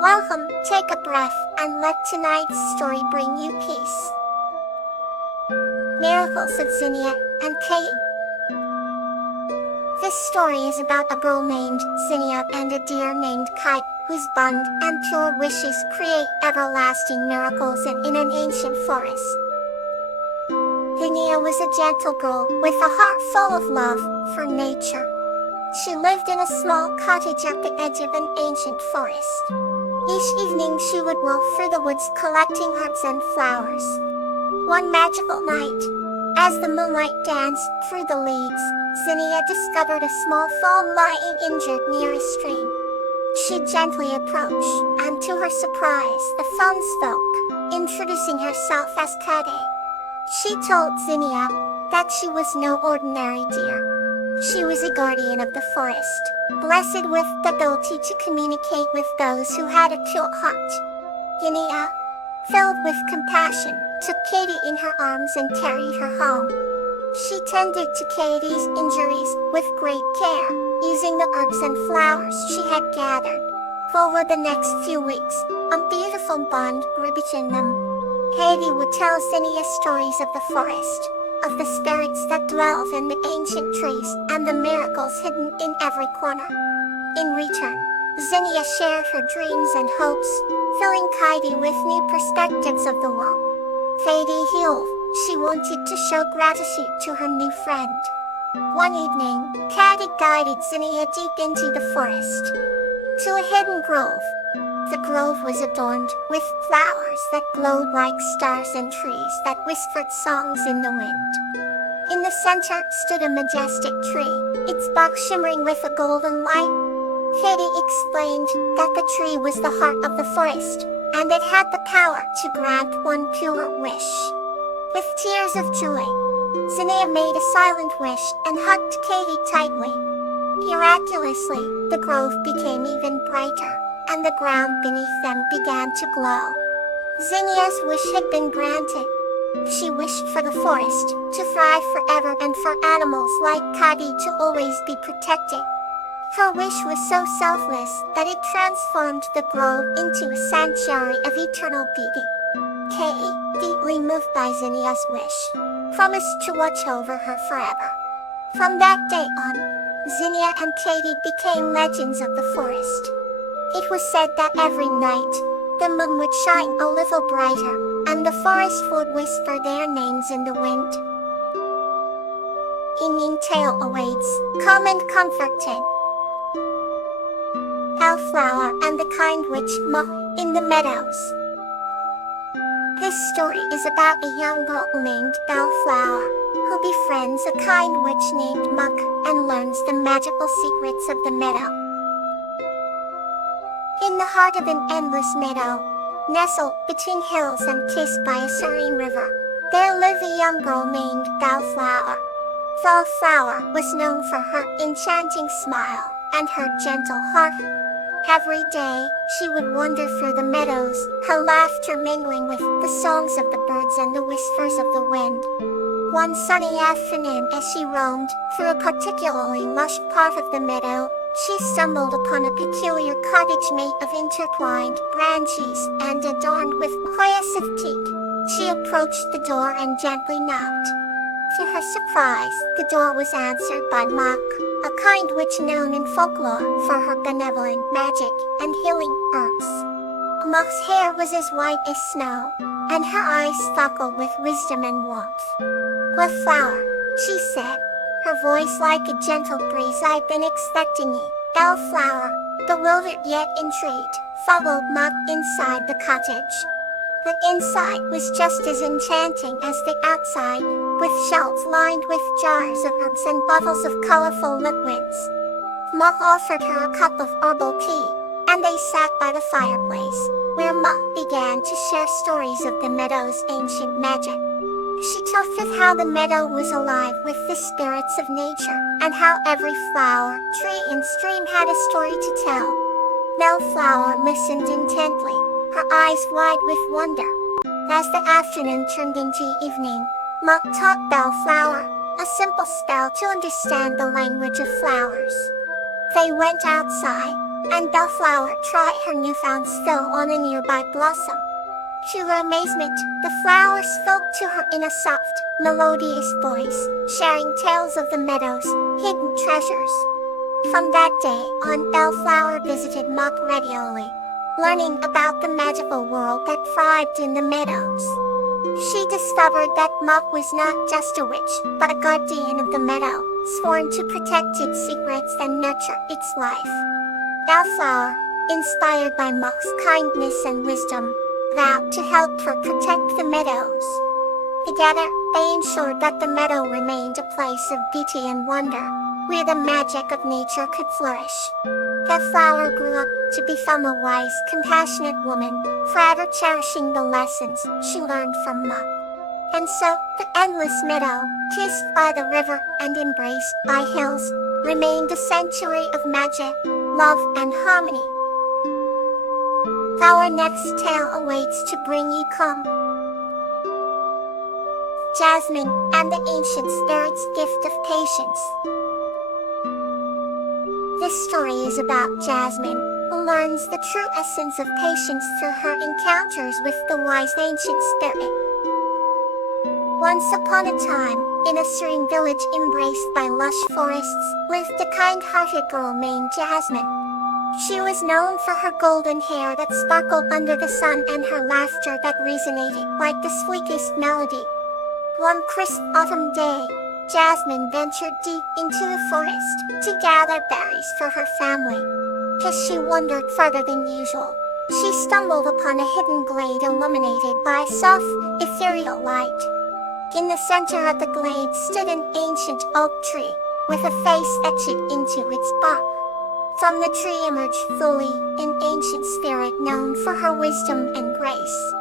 Welcome, take a breath, and let tonight's story bring you peace. Miracles of Zinnia and Katie. This story is about a girl named Zinnia and a deer named Kite, whose bond and pure wishes create everlasting miracles in an ancient forest. Zinnia was a gentle girl with a heart full of love for nature. She lived in a small cottage at the edge of an ancient forest. Each evening she would walk through the woods collecting herbs and flowers. One magical night, as the moonlight danced through the leaves, Zinnia discovered a small fawn lying injured near a stream. She gently approached, and to her surprise, the fawn spoke, introducing herself as Katie. She told Zinnia that she was no ordinary deer. She was a guardian of the forest, blessed with the ability to communicate with those who had a pure heart. Zinnia, filled with compassion, took Katie in her arms and carried her home. She tended to Katie's injuries with great care, using the herbs and flowers she had gathered. Over the next few weeks, a beautiful bond grew between them. Katie would tell Zinnia stories of the forest, of the spirits that dwell in the ancient trees, and the miracles hidden in every corner. In return, Zinnia shared her dreams and hopes, filling Katie with new perspectives of the world. Katie healed, she wanted to show gratitude to her new friend. One evening, Katie guided Zinnia deep into the forest, to a hidden grove. The grove was adorned with flowers that glowed like stars and trees that whispered songs in the wind. In the center stood a majestic tree, its bark shimmering with a golden light. Katie explained that the tree was the heart of the forest, and it had the power to grant one pure wish. With tears of joy, Zinnia made a silent wish and hugged Katie tightly. Miraculously, the grove became even brighter, and the ground beneath them began to glow. Zinnia's wish had been granted. She wished for the forest to thrive forever and for animals like Katie to always be protected. Her wish was so selfless that it transformed the grove into a sanctuary of eternal beauty. Katie, deeply moved by Zinnia's wish, promised to watch over her forever. From that day on, Zinnia and Katie became legends of the forest. It was said that every night, the moon would shine a little brighter, and the forest would whisper their names in the wind. Evening tale awaits, calm and comforting. Bellflower and the kind witch Muck in the meadows. This story is about a young girl named Bellflower, who befriends a kind witch named Muck and learns the magical secrets of the meadow. In the heart of an endless meadow, nestled between hills and kissed by a serene river, there lived a young girl named Bellflower. Bellflower was known for her enchanting smile and her gentle heart. Every day, she would wander through the meadows, her laughter mingling with the songs of the birds and the whispers of the wind. One sunny afternoon, as she roamed through a particularly lush part of the meadow, she stumbled upon a peculiar cottage made of intertwined branches and adorned with piles of teak. She approached the door and gently knocked. To her surprise, the door was answered by Muck, a kind witch known in folklore for her benevolent magic and healing herbs. Muck's hair was as white as snow, and her eyes sparkled with wisdom and warmth. "Bellflower," she said, her voice like a gentle breeze, "I've been expecting you." Bellflower, bewildered yet intrigued, followed Muck inside the cottage. The inside was just as enchanting as the outside, with shelves lined with jars of herbs and bottles of colorful liquids. Muck offered her a cup of herbal tea, and they sat by the fireplace, where Muck began to share stories of the meadow's ancient magic. She talked of how the meadow was alive with the spirits of nature, and how every flower, tree and stream had a story to tell. Bellflower listened intently, her eyes wide with wonder. As the afternoon turned into evening, Muck taught Bellflower a simple spell to understand the language of flowers. They went outside, and Bellflower tried her newfound skill on a nearby blossom. To her amazement, the flower spoke to her in a soft, melodious voice, sharing tales of the meadow's hidden treasures. From that day on, Bellflower visited Muck regularly, learning about the magical world that thrived in the meadows. She discovered that Muck was not just a witch, but a guardian of the meadow, sworn to protect its secrets and nurture its life. Bellflower, inspired by Muck's kindness and wisdom, vowed to help her protect the meadows. Together, they ensured that the meadow remained a place of beauty and wonder, where the magic of nature could flourish. Bellflower grew up to become a wise, compassionate woman, forever cherishing the lessons she learned from Muck. And so, the endless meadow, kissed by the river and embraced by hills, remained a sanctuary of magic, love, and harmony. Our next tale awaits to bring you calm. Jasmine and the Ancient Spirit's Gift of Patience. This story is about Jasmine, who learns the true essence of patience through her encounters with the wise Ancient Spirit. Once upon a time, in a serene village embraced by lush forests, lived a kind-hearted girl named Jasmine. She was known for her golden hair that sparkled under the sun and her laughter that resonated like the sweetest melody. One crisp autumn day, Jasmine ventured deep into the forest to gather berries for her family. As she wandered further than usual, she stumbled upon a hidden glade illuminated by soft, ethereal light. In the center of the glade stood an ancient oak tree, with a face etched into its bark. From the tree emerged Fully, an ancient spirit known for her wisdom and grace.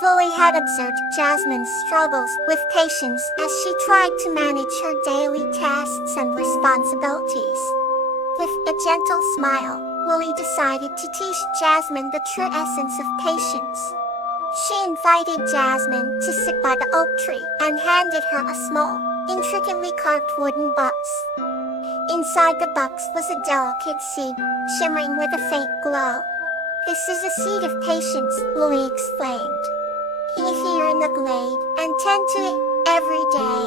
Fully had observed Jasmine's struggles with patience as she tried to manage her daily tasks and responsibilities. With a gentle smile, Fully decided to teach Jasmine the true essence of patience. She invited Jasmine to sit by the oak tree and handed her a small, intricately carved wooden box. Inside the box was a delicate seed, shimmering with a faint glow. "This is a seed of patience," Lily explained. "Keep it here in the glade and tend to it every day.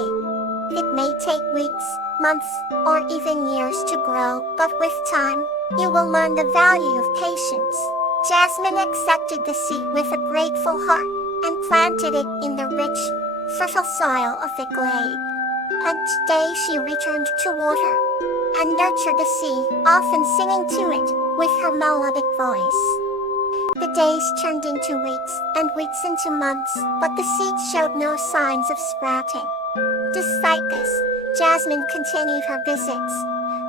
It may take weeks, months, or even years to grow, but with time, you will learn the value of patience." Jasmine accepted the seed with a grateful heart and planted it in the rich, fertile soil of the glade. Each day she returned to water and nurtured the seed, often singing to it with her melodic voice. The days turned into weeks, and weeks into months, but the seed showed no signs of sprouting. Despite this, Jasmine continued her visits,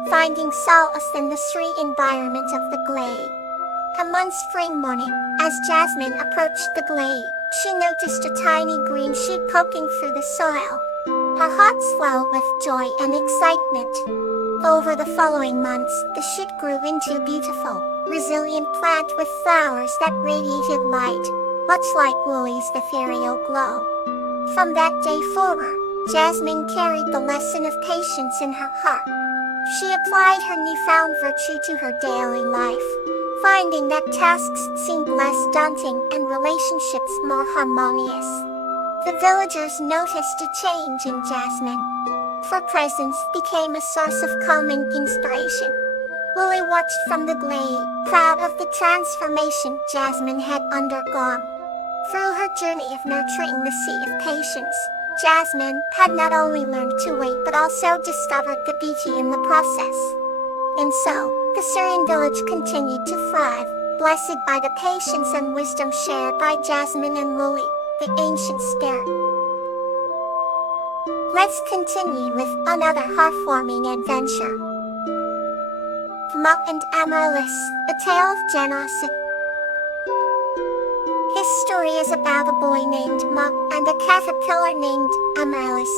finding solace in the serene environment of the glade. And one spring morning, as Jasmine approached the glade, she noticed a tiny green shoot poking through the soil. Her heart swelled with joy and excitement. Over the following months, the shoot grew into a beautiful, resilient plant with flowers that radiated light, much like Lily's ethereal glow. From that day forward, Jasmine carried the lesson of patience in her heart. She applied her newfound virtue to her daily life, finding that tasks seemed less daunting and relationships more harmonious. The villagers noticed a change in Jasmine. Her presence became a source of calm and inspiration. Lily watched from the glade, proud of the transformation Jasmine had undergone. Through her journey of nurturing the seed of patience, Jasmine had not only learned to wait but also discovered the beauty in the process. And so, the serene village continued to thrive, blessed by the patience and wisdom shared by Jasmine and Lily, the ancient spirit. Let's continue with another heartwarming adventure. Muck and Amaryllis, A Tale of Generosity. This story is about a boy named Muck and a caterpillar named Amaryllis.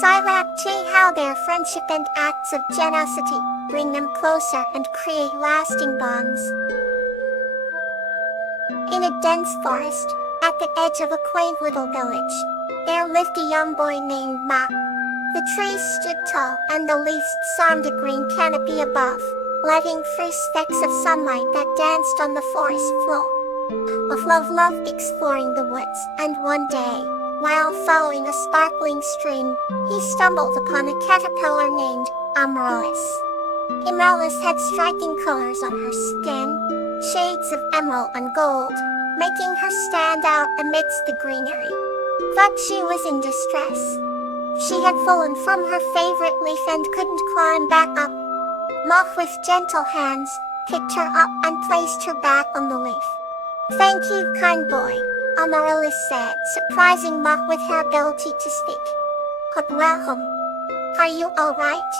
Sirap see how their friendship and acts of generosity bring them closer and create lasting bonds. In a dense forest, at the edge of a quaint little village, there lived a young boy named Muck. The trees stood tall and the leaves formed a green canopy above, letting free specks of sunlight that danced on the forest floor. Of love loved exploring the woods, and one day, while following a sparkling stream, he stumbled upon a caterpillar named Amaryllis. Amaryllis had striking colors on her skin, shades of emerald and gold, making her stand out amidst the greenery. But she was in distress. She had fallen from her favorite leaf and couldn't climb back up. Moth with gentle hands picked her up and placed her back on the leaf. "Thank you, kind boy," Amaryllis said, surprising Moth with her ability to speak. "But welcome. Are you all right?"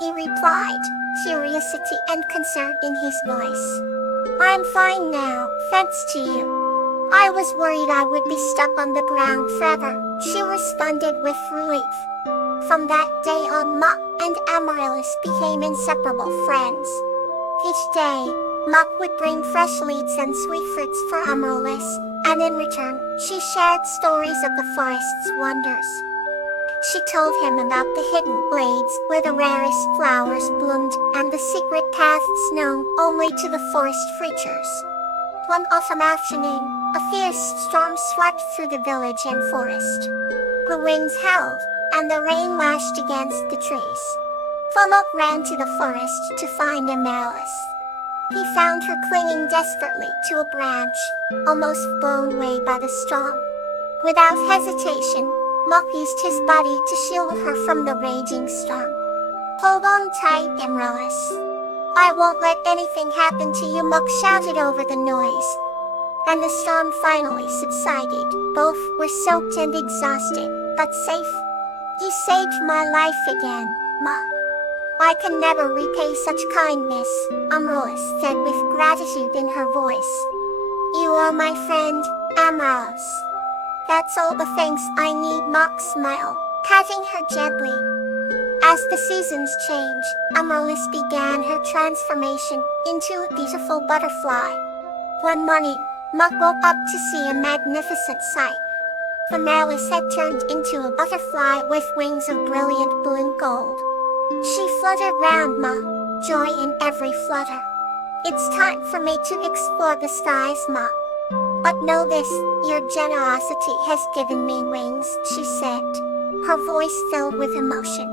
he replied, curiosity and concern in his voice. "I'm fine now, thanks to you. I was worried I would be stuck on the ground forever," she responded with relief. From that day on, Moth and Amaryllis became inseparable friends. Each day, Moth would bring fresh leaves and sweet fruits for Amaryllis, and in return, she shared stories of the forest's wonders. She told him about the hidden glades where the rarest flowers bloomed and the secret paths known only to the forest creatures. One autumn afternoon, a fierce storm swept through the village and forest. The winds howled, and the rain lashed against the trees. Moth ran to the forest to find Amaryllis. He found her clinging desperately to a branch, almost blown away by the storm. Without hesitation, Moth used his body to shield her from the raging storm. "Hold on tight, Amaryllis. I won't let anything happen to you," Moth shouted over the noise. And the storm finally subsided. Both were soaked and exhausted, but safe. "You saved my life again, Moth. I can never repay such kindness," Amaryllis said with gratitude in her voice. "You are my friend, Amaryllis. That's all the thanks I need," Moth smiled, patting her gently. As the seasons changed, Amaryllis began her transformation into a beautiful butterfly. One morning, Moth woke up to see a magnificent sight. Amaryllis had turned into a butterfly with wings of brilliant blue gold. She fluttered round Moth, joy in every flutter. "It's time for me to explore the skies, Moth. But know this, your generosity has given me wings," she said, her voice filled with emotion.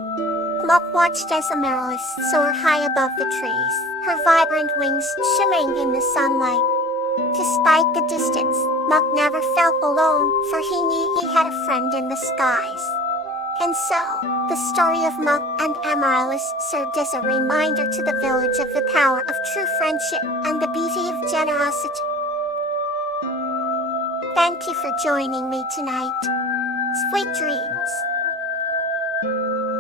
Moth watched as Amaryllis soared high above the trees, her vibrant wings shimmering in the sunlight. Despite the distance, Moth never felt alone, for he knew he had a friend in the skies. And so, the story of Moth and Amaryllis served as a reminder to the village of the power of true friendship and the beauty of generosity. Thank you for joining me tonight. Sweet dreams.